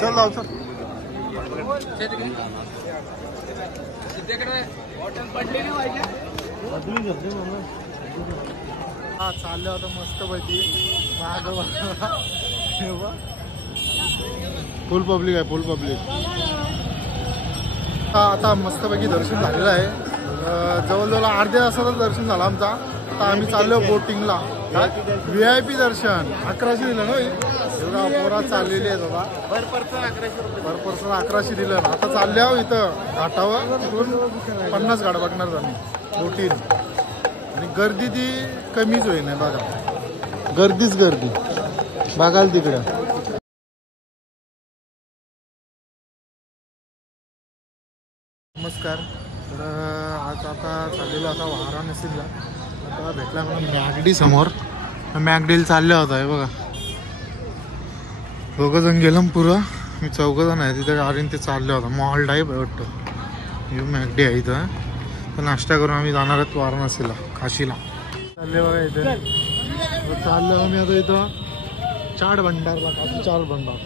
चल लाव चल. हा चाललं होतं मस्त पैकी. फुल पब्लिक आहे, फुल पब्लिक. आता मस्तपैकी दर्शन झालेलं आहे. जवळजवळ अर्ध्या तासाचं दर्शन झालं आमचा. आता आम्ही चाललो बोटिंगला. VIP दर्शन 1100 दिलं ना. एवढा पोरा चाललेली आहे बाबा. पर पर्सन 1100 दिलं. आता चालले आहो इथं घाटावर. तिथून 50 गाड्या बघणार आम्ही बोटिंग. आणि गर्दी ती कमीच होई नाही बघा. गर्दीच गर्दी बघाल तिकडं. नमस्कार. तर आज आता चाललेलो आता वाराणसीला. आता भेटला मला मॅगडी समोर. मॅगडीला चालले होता आहे बघा. दोघं जण गेलं पुरं. मी 4 जण आहे तिथे. गाडीने ते चालले होता. मॉल टाईप आहे वाटतं. ही मॅगडी आहे इथं. तर नाश्ता करून आम्ही जाणार आहोत वाराणसीला, काशीला. चालले बघा इथे. चाललो आम्ही आता इथं चाट भंडारला. काशी चाट भंडार.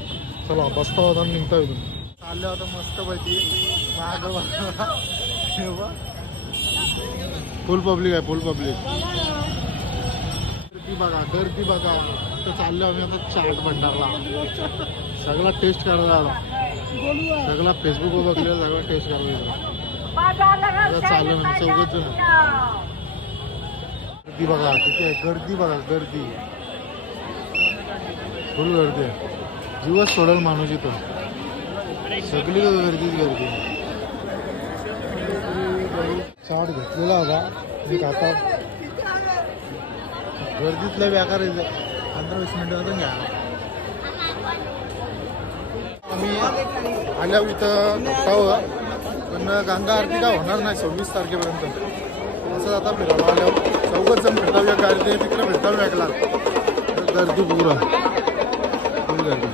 चला बसता होता निघता इथून. चाललं होतं मस्त पैकी. फुल पब्लिक आहे, फुल पब्लिक. गर्दी बघा, गर्दी बघा. तर चाललो आम्ही आता चाट भंडारला. सगळा टेस्ट करायला आला. सगळा फेसबुकवर बघलेला सगळा टेस्ट करायला चाललं ना. 4 जण. गर्दी बघा तिथे. गर्दी बघा, गर्दी फुल गर्दी आहे. जीवच सोडेल माणूस इथं. सगळी गर्दीच गर्दी. चाट घेतलेला होता मी. आता गर्दीतला बेकार 15-20 मिनिटं घ्या. आम्ही आल्यावर इथं बघावं. पण गंगा आरती काय होणार नाही 26 तारखेपर्यंत. असं आता फिरावं आल्यावर 4 जण फिरताव्या. गाडी तिकडे फिरताव्या वेगळा. गर्दी पुरा फुल गर्दी.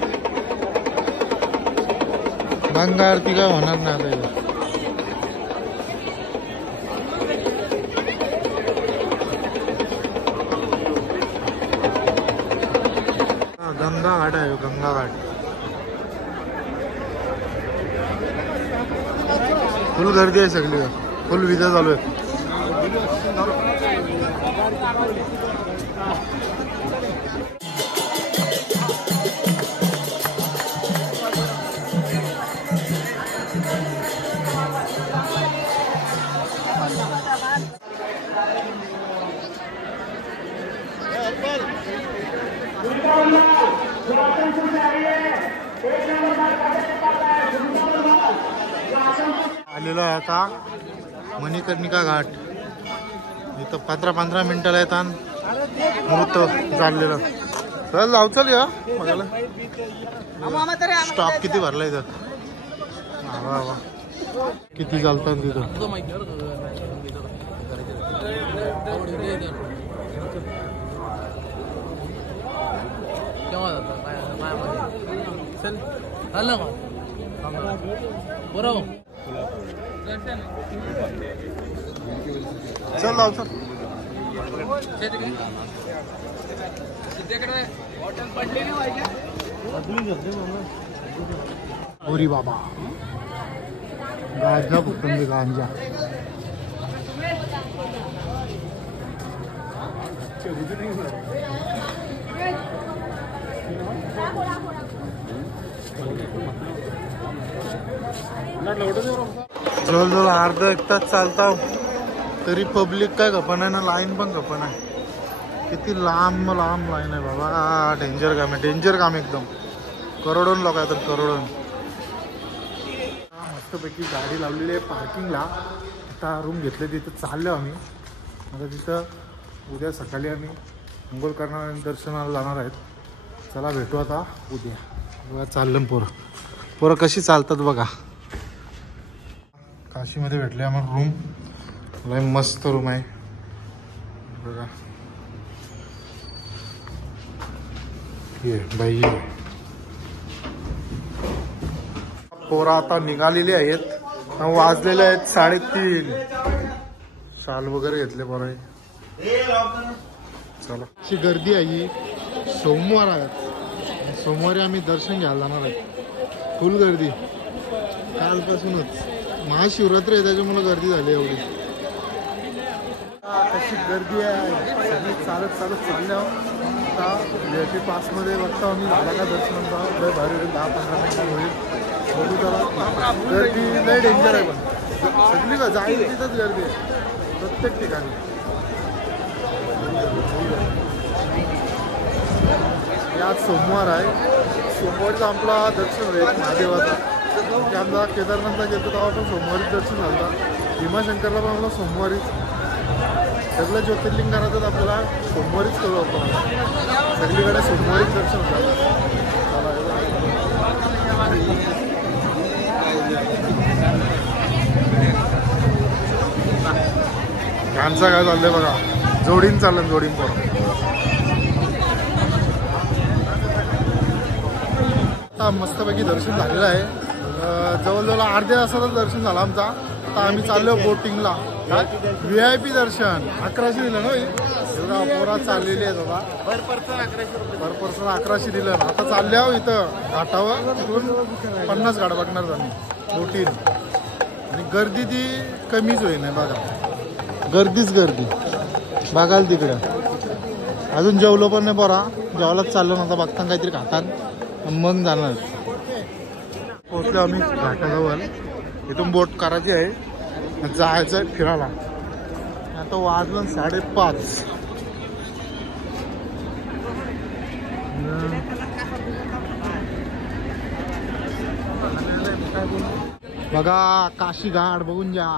गंगा आरती काय होणार नाही आता. गंगा घाट आहे, गंगा घाट. फुल गर्दी आहे सगळी. फुल विजा चालू आहे. आलेलो आहे आता मणिकर्णिका घाट. इथं 15 मिनिटाला येतात. मृत चाललेलं. चल जाऊ. चल या बघायला. स्टॉप किती भरला इथं. वा किती चालतात तिथं. चल जाऊ. चल पुरी बाबा. गांजा फुकून गांजा. जवळजवळ अर्धा 1 तास चालता तरी पब्लिक काय गपन आहे ना. लाईन पण गपन आहे. किती लांब लांब लाईन आहे बाबा. डेंजर काम आहे, डेंजर काम एकदम. करोडोन लोक आहेत, करोडोन. मस्तपैकी गाडी लावलेली आहे पार्किंगला. आता रूम घेतले तिथं चाललो आम्ही. आता तिथं उद्या सकाळी आम्ही अंघोळ करणार आणि दर्शनाला जाणार आहेत. चला भेटू आता उद्या. बघा चाललं पोरं कशी चालतात बघा. काशीमध्ये भेटले आम्हाला रूम. लय मस्त रूम आहे बघा. ये बाई. पोरं आता निघालेली आहेत. वाजलेले आहेत 3:30. शाल वगैरे घेतले पोरं. चला. अशी गर्दी आहे. सोमवार आहे. सोमवारी आम्ही दर्शन घ्यायला जाणार आहे. फुल गर्दी कालपासूनच. महाशिवरात्री आहे त्याच्यामुळे गर्दी झाली एवढी. कशी गर्दी आहे. सगळी चालत चालत चालल्या. आता VIP पासमध्ये बघता आम्ही झाला का दर्शनाचा लय भारी होईल. 10-15 मिनिटात होईल. बघू त्याला. गर्दी लय डेंजर आहे पण सगळी का जाईल तिथंच गर्दी आहे प्रत्येक ठिकाणी. आज सोमवार आहे. सोमवारीचा आपला दर्शन होईल महादेवाचा. आमचा केदारनाथला गेलो तेव्हा पण सोमवारीच दर्शन झालं. भीमाशंकरला पण आपला सोमवारीच. सगळं ज्योतिर्लिंग करायचं आपल्याला सोमवारीच करू आपण. सगळीकडे सोमवारीच दर्शन झालं. घानचा काय चाललंय बघा. जोडीन चाललं जोडीन पोरं. आता मस्तपैकी दर्शन झालेलं आहे. जवळजवळ अर्ध्या तासाचं दर्शन झालं आमचा. आता आम्ही चाललो बोटिंगला. VIP दर्शन 1100 दिलं ना. एवढा पोरा चाललेली आहे बाबा. पर पर्सन 1100 दिलं. आता चालल्या इथं घाटावर. तिथून 50 गाड्या बघणार आम्ही बोटीन. आणि गर्दी ती कमीच होईल नाही बघा. गर्दीच गर्दी बघाल तिकडं. अजून जेवलो पण नाही पोरा. जेवायलाच चाललो ना. आता बघता काहीतरी खातान मग जाणार. पोहोचलो आम्ही घाटाजवळ. इथून बोट करायची आहे. जायचं फिरायला. आता वाजलं 5:30. बघा काशी घाट बघून जा.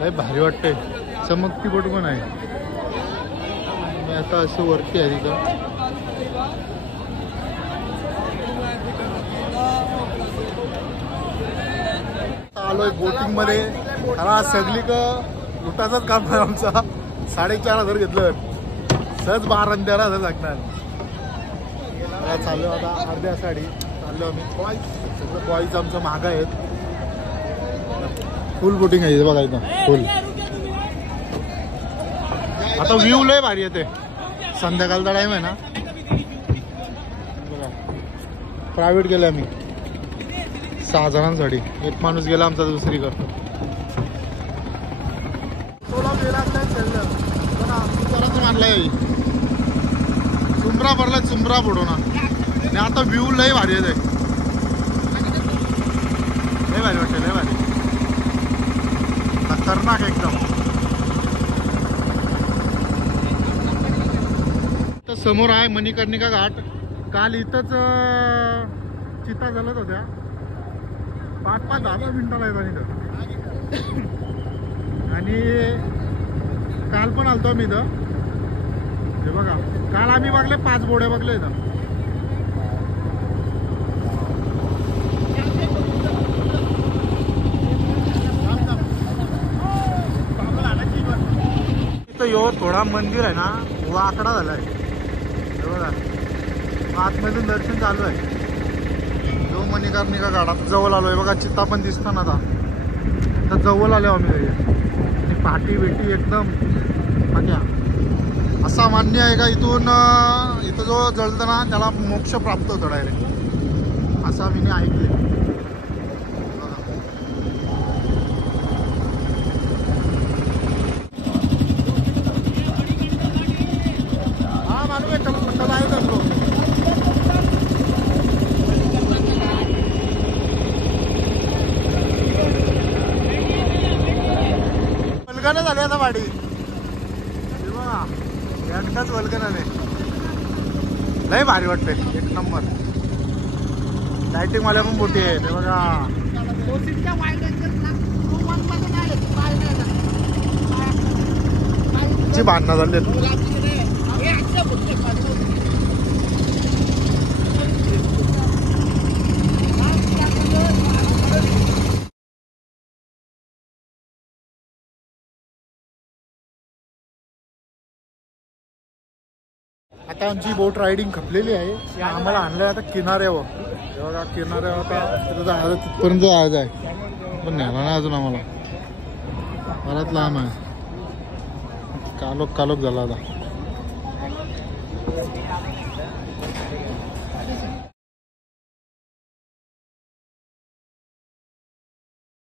लय भारी वाटतंय. चमकती बोट पण आहे. मी आता असं वरती आहे तिथं. आलोय बोटिंग मध्ये. हा सगळी का लुटाचाच काम आहे आमचा. 4,500 घेतलं. सहज 12-13 लागणार. चाललो आता अर्ध्या साडी चाललो आम्ही. सगळं बॉईज आमचं मागं आहेत. फुल बोटिंग आहे बघा इथं फुल. आता व्ह्यू लय भारी येते. संध्याकाळचा टाइम आहे ना. बघा प्रायव्हेट गेले आम्ही 6 जणांसाठी. एक माणूस गेला आमचा दुसरीकडं. मानलाय चुंबरा भरलाय. चुंबरा बुडवणार. आणि आता व्ह्यू लय भारी येते. लय भारी वाटते. लय भारी खतरनाक एकदम. तर समोर आहे मणिकर्णिका घाट. काल इथंच चिता झालत होत्या. 5-10 मिनिटाला येतात इथं. आणि काल पण आलतो आम्ही इथं. हे बघा काल आम्ही बघले 5 बोड्या बघले इथं. इथं यो थोडा मंदिर आहे ना वाकडा झालाय. हे बघा आतमधून दर्शन चालू आहे. मणिकर्णिका घाटात जवळ आलोय बघा. चित्ता पण दिसतो ना. आता जवळ आलो आम्ही. आणि पाठी बेटी एकदम पाट्या. असा मान्य आहे का इथून इथं जो जळतं ना त्याला मोक्ष प्राप्त होतो डायरेक्ट. असं मी ऐकले. हा मानू कला आहे तर वल्गना झाली आता वाडी. एकदाच वल्गनाने लय भारी वाटते. एक नंबर. लाइटिंग वाल्या पण मोठी आहे ते बघा. भांडणं झाली. आता आमची बोट रायडिंग खपलेली आहे. आम्हाला आणलंय आता किनाऱ्यावर. बघा किनाऱ्यावर आता तिथं जायचं. तिथपर्यंत जायचं आहे पण न्यायला नाही अजून आम्हाला. बराच लांब आहे. कालोख झाला आता.